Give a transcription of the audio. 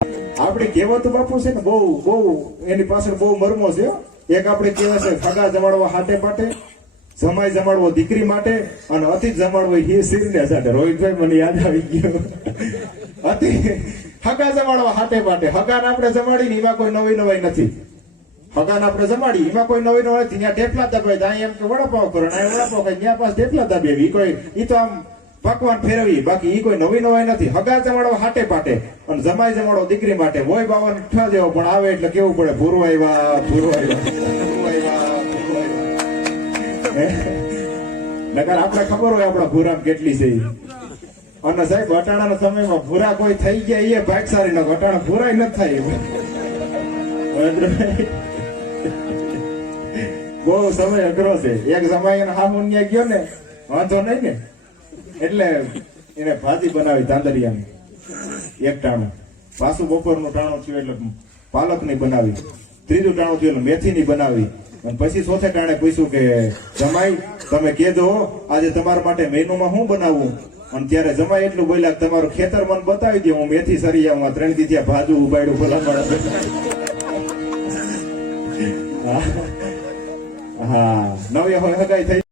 આપણી કહેવત બાપુ છે ને બહુ બહુ એની પાછળ બહુ મર્મો છે હો. એક આપણે કહેવાય છે ફગા જમાડવા હાટે પાટે, જમાઈ જમાડવો દીકરી માટે, અને અતિ જમાડવો એ શિરને સાથે. રોહિતભાઈ મને યાદ આવી ગયું. અતિ હગા જમાડવા હાટે પાટે. હગાને આપણે જમાડીને એમાં કોઈ નવી નવાઈ નથી. હગાને આપણે જમાડી એમાં કોઈ નવી નવાઈ નથી. ત્યાં ઢેફલા દબાય ત્યાં એમ કે વડાપાવ કરો, ત્યાં વડાપાવ ખાય, ત્યાં પાસ ઢેફલા દબાવી. કોઈ ઈ તો આમ પકવાન ફેરવી, બાકી ઈ કોઈ નવી નવાઈ નથી. હગા જમાડવા હાટે પાટે અને જમાઈ જમાડો દીકરી માટે. હોય બાવન ઠા દેવો પણ આવે એટલે કેવું પડે, ભૂરવાઈવા ભૂરવાઈવા. નકર આપણે ખબર હોય આપણા ભૂરામ કેટલી છે. અને સાહેબ અટાણાના સમયમાં ભૂરા કોઈ થઈ ગયા એ ભાગશાળી ન અટાણા ભૂરાય ન થાય. બહુ સમય અઘરો છે. એક સમય એને હામુનિયા ગયો ને વાંધો નહીં ને, એટલે એને ભાજી બનાવી તાંદરિયાની. એક ટાણું પાછું બપોરનું ટાણું થયું એટલે પાલકની બનાવી. ત્રીજું ટાણું થયું એટલે મેથીની બનાવી. અને પછી ચોથે ટાણે પૂછ્યું કે જમાઈ તમે કહેજો આજે તમારા માટે મેનુમાં શું બનાવવું. અને ત્યારે જમાઈ એટલું બોલ્યા કે તમારું ખેતર મને બતાવી દે, હું મેથી સરી આવું. 3 દી ત્યાં ભાજુ ઉબાડ્યું ભલા. હા નવી હગાઈ થઈ.